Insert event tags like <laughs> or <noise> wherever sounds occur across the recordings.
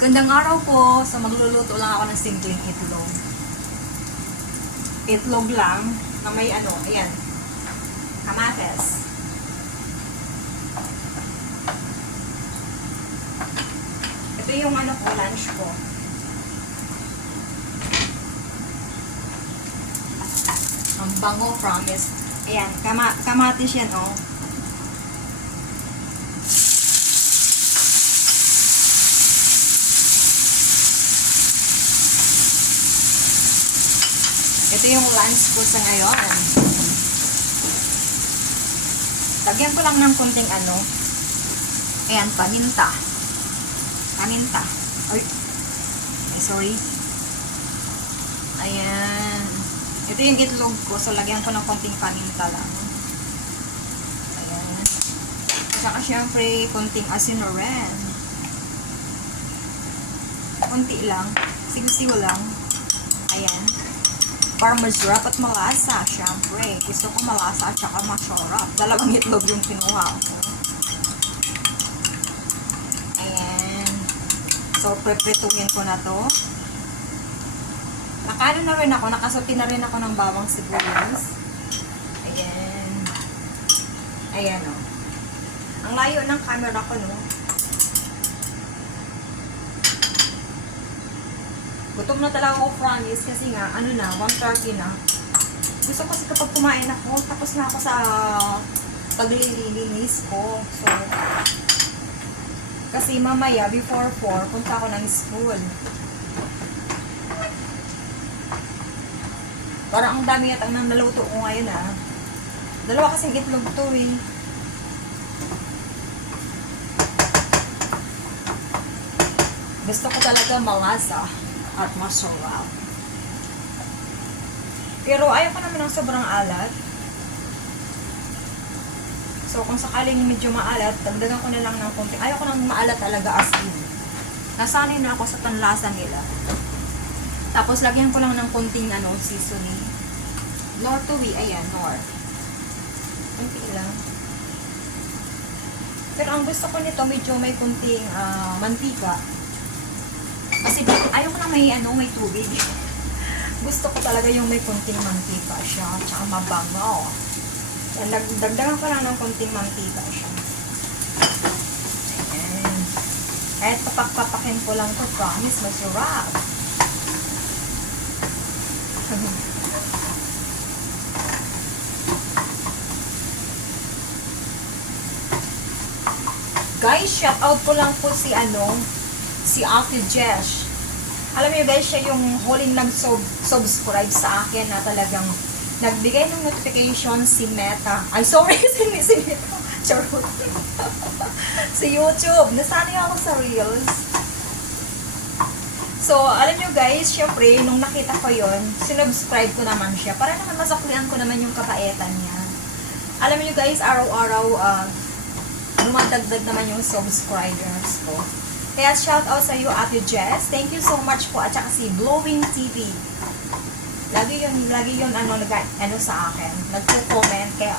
Gandang araw po. So, magluluto lang ako ng simpleng itlog. Itlog lang na may ano, ayan. Kamates. Ito yung ano ko, lunch ko. Ang bango, promise. Ayan, kama kamatis yan, oh. Ito yung lunch ko sa ngayon. Lagyan ko lang ng kunting ano. Ayan, paminta. Paminta. Ay, ay sorry. Ayan. Ito yung itlog ko. So, lagyan ko ng konting paminta lang. Ayan. Saka syempre, konting asin rin. Konti lang. Sigo-sigo lang. Para masarap at malasa, syempre. Gusto ko malasa at saka masarap. Dalawang itlog yung kinuha ko. Ayan. So, prepretuhin ko na to. Nakano na rin ako, nakasuti na rin ako ng bawang sibuyas. Ayan. Ayan o. Ang layo ng camera ko, no? Gutom na talaga ako, promise, kasi nga, ano na, 1.30 na. Gusto kasi kapag kumain ako, tapos na ako sa paglilinis ko. So, kasi mamaya, before 4, punta ako ng school. Parang ang dami yata nang naluto ko ngayon ah. Dalawa kasing itlog to eh. Gusto ko talaga malasa at masarap. Pero ayaw ko naman ng sobrang alat. So kung sakaling medyo maalat, dagdagan ko na lang ng konti. Ayaw ko nang maalat talaga as in. Nasanay na ako sa tanlasa nila. Tapos lagyan ko lang ng konting ano, seasoning. Nor to be, ayan, nor. Kunti lang. Pero ang gusto ko nito, medyo may kunting ah, mantika. Kasi ayaw ko na may, ano, may tubig. gusto ko talaga yung may kunting mantika siya, tsaka mabango. Dag- dagdagan ko lang ng kunting mantika siya. Ayan. Kahit papak-papakin ko lang to, promise, masarap. <laughs> Guys, shout out ko lang po si ano, si Ate Jesh. Alam niyo guys, siya yung huling nag-subscribe sa akin na talagang nagbigay ng notification si Meta. Ay, sorry, si, <laughs> si Meta. Charot. <laughs> si YouTube. Nasanay ako sa Reels. So, alam nyo guys, syempre, nung nakita ko yon sinubscribe ko naman siya. Para naman masaklian ko naman yung kabaitan niya. Alam nyo guys, araw-araw, uh, dumadagdag naman yung subscribers ko. Kaya shout out sa iyo, Ate Jess. Thank you so much po. At saka si Blowing TV. Lagi yun, lagi yun ano, nag, ano sa akin. Nagko-comment. Kaya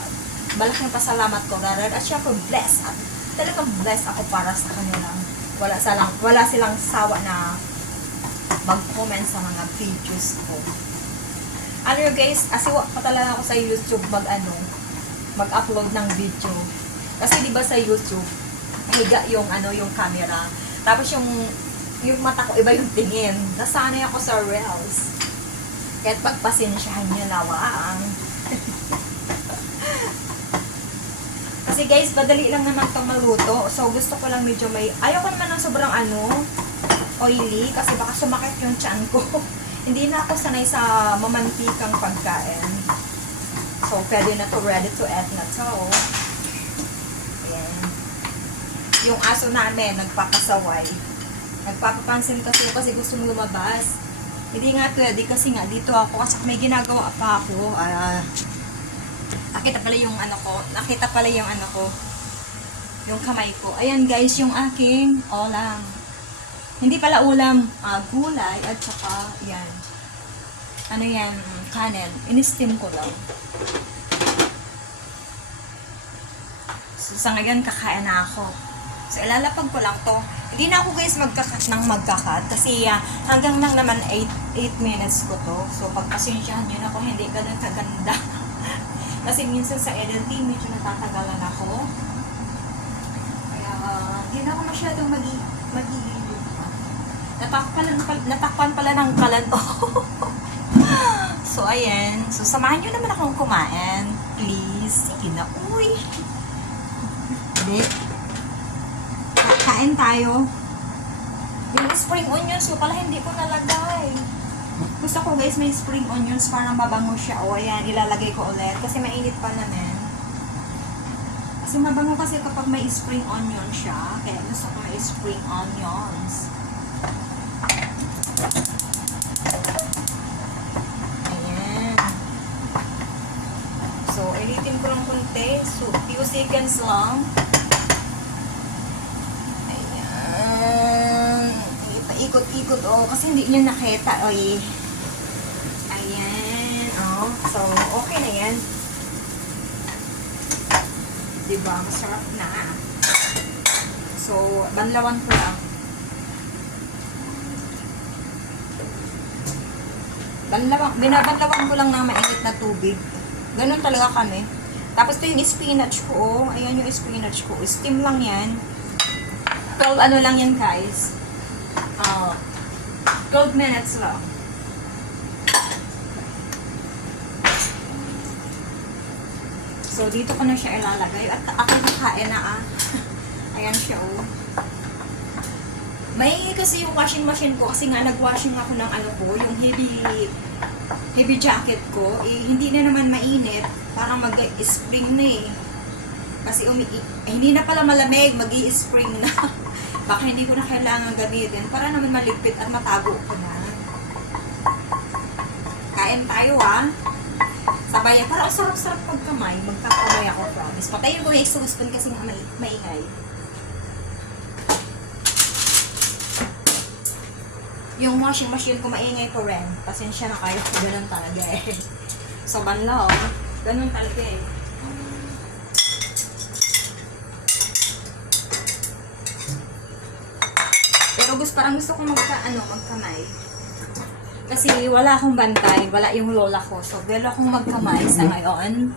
malaking pasalamat ko. Rarar. At syempre, bless. At talagang bless ako para sa kanila. Wala, silang, wala silang sawa na mag-comment sa mga videos ko. Ano guys, asiwa pa talaga ako sa YouTube mag ano, mag-upload ng video. Kasi 'di ba sa YouTube, higa yung ano, yung camera. Tapos yung yung mata ko iba yung tingin. Nasanay ako sa Reels. Kahit pagpasensyahan niyo na waang. <laughs> Kasi guys, madali lang naman itong maluto. So, gusto ko lang medyo may... Ayaw ko naman ng sobrang ano, oily. Kasi baka sumakit yung tiyan ko. <laughs> Hindi na ako sanay sa mamantikang pagkain. So, pwede na to, ready to eat na to. Ayan. Yung aso namin, nagpapasaway. Nagpapapansin kasi kasi gusto mo lumabas. Hindi nga pwede kasi nga dito ako kasi may ginagawa pa ako. Ah, nakita pala yung ano ko. Nakita pala yung ano ko. Yung kamay ko. Ayan guys, yung aking olam. Hindi pala ulam, ah, gulay at saka yan. Ano yan, kanin. In-steam ko lang. So, sa ngayon, kakain na ako. So, ilalapag ko lang to. Hindi na ako guys magkakat ng magkakat kasi ah, hanggang lang naman 8, 8 minutes ko to. So, pagpasensyahan nyo na ako, hindi ganun kaganda. <laughs> kasi minsan sa LLT, medyo natatagalan ako. Kaya, ah, hindi na ako masyadong magi magigilid pa. Natakpan, natakpan pala ng kalan. <laughs> so, ayan. So, samahan nyo naman akong kumain. Please. Sige na. Uy. <laughs> Hindi. Kain tayo. Yung spring onions ko pala hindi ko nalagay. Gusto ko guys may spring onions para mabango siya. O ayan, ilalagay ko ulit. Kasi mainit pa naman. Kasi mabango kasi kapag may spring onion siya. Kaya gusto ko may spring onions. Ayan. So, editin ko lang konti. So, few seconds lang. Ayan. Paikot-ikot, oh. Kasi hindi nyo nakita, oy. Ayan, oh. So, okay na yan. Diba? Masarap na. So, banlawan ko lang. Banlawang, binabanlawan ko lang ng mainit na tubig. Ganun talaga kami. Tapos ito yung spinach ko, oh. Ayan yung spinach ko. Steam lang yan. 12 ano lang yan guys. Uh, 12 minutes lang. So, dito ko na siya ilalagay. At ako nakain na ah. <laughs> Ayan siya oh. May kasi yung washing machine ko kasi nga nag-washing ako ng ano ko, yung heavy heavy jacket ko, eh, hindi na naman mainit. Parang mag-spring na eh. Kasi umi eh, hindi na pala malamig, mag spring na. <laughs> Baka hindi ko na kailangan gamitin para naman maligpit at matago ko na. Kain tayo ha. Sabay, para sarap-sarap pagkamay. Magkakamay ako, promise. Patayin ko yung exhaust fan kasi nga may, maingay. Yung washing machine ko maingay ko rin. Pasensya na kayo. Ganun talaga eh. <laughs> So, banlaw. Ganun talaga eh. Pero gusto, parang gusto ko magka, ano, magkamay. Kasi wala akong bantay, wala yung lola ko. So, velo akong magkamay sa ngayon.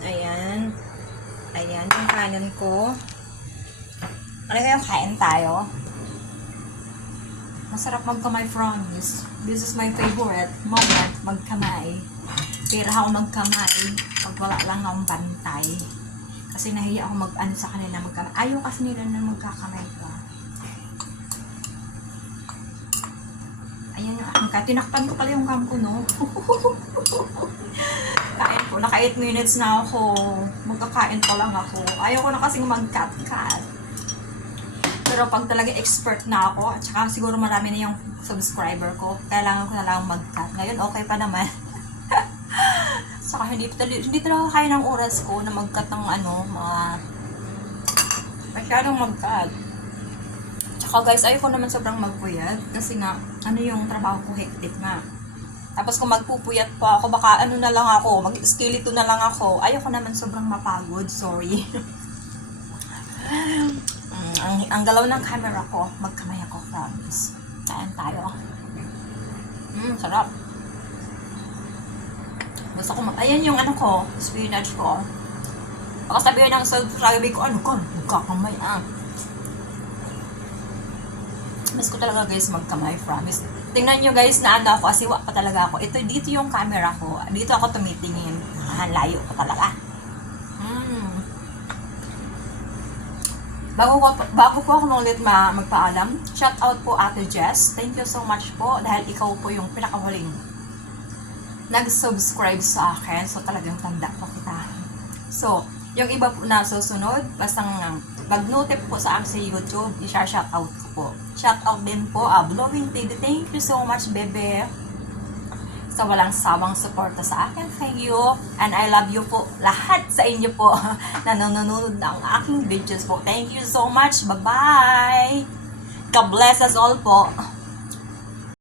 Ayan. Ayan, yung kanan ko. Ano kayong kain tayo? Masarap magkamay, promise. This is my favorite moment, magkamay. Pero ako magkamay pag wala lang akong bantay. Kasi nahiya ako mag-ano sa kanila magkamay. Ayaw kasi nila na magkakamay ko. Ayan yung aking kat. Tinakpan ko pala yung cam ko, no? <laughs> Kain ko. Naka 8 minutes na ako. Magkakain pa lang ako. Ayaw ko na kasing mag-cut-cut. Pero pag talaga expert na ako, at saka siguro marami na yung subscriber ko, kailangan ko na lang mag-cut. Ngayon, okay pa naman. <laughs> saka hindi, hindi talaga kaya ng oras ko na mag-cut ng ano, mga masyadong mag-cut. Tsaka guys, ayoko naman sobrang magpuyat kasi nga, ano yung trabaho ko hectic nga. Tapos kung magpupuyat pa ako, baka ano na lang ako, mag-skeleton na lang ako. Ayoko naman sobrang mapagod, sorry. <laughs> Mm, ang, ang galaw ng camera ko, magkamay ako, promise. Kain tayo. Mm, sarap. Gusto ko mag... Ayan yung ano ko, spinach ko. Baka sabihin ng subscriber ko, ano ka, magkakamay ah. Miss ko talaga guys magkamay, promise. Tingnan nyo guys na ano ako, asiwa pa talaga ako. Ito, dito yung camera ko. Dito ako tumitingin. Ah, layo ko talaga. Mm. Bago ko, bago ko ako ulit ma, magpaalam, shout out po Ate Jess. Thank you so much po dahil ikaw po yung pinakawaling nag-subscribe sa akin. So talagang tanda po kita. So, yung iba po na susunod, basta mag-notif po sa akin sa YouTube, i-shout out ko po. Shout out din po, uh, Blowing Teddy. Thank you so much, bebe. Sa walang sawang suporta sa akin. Thank you. And I love you po. Lahat sa inyo po <laughs> na nanonood ng aking videos po. Thank you so much. Bye-bye. God bless us all po.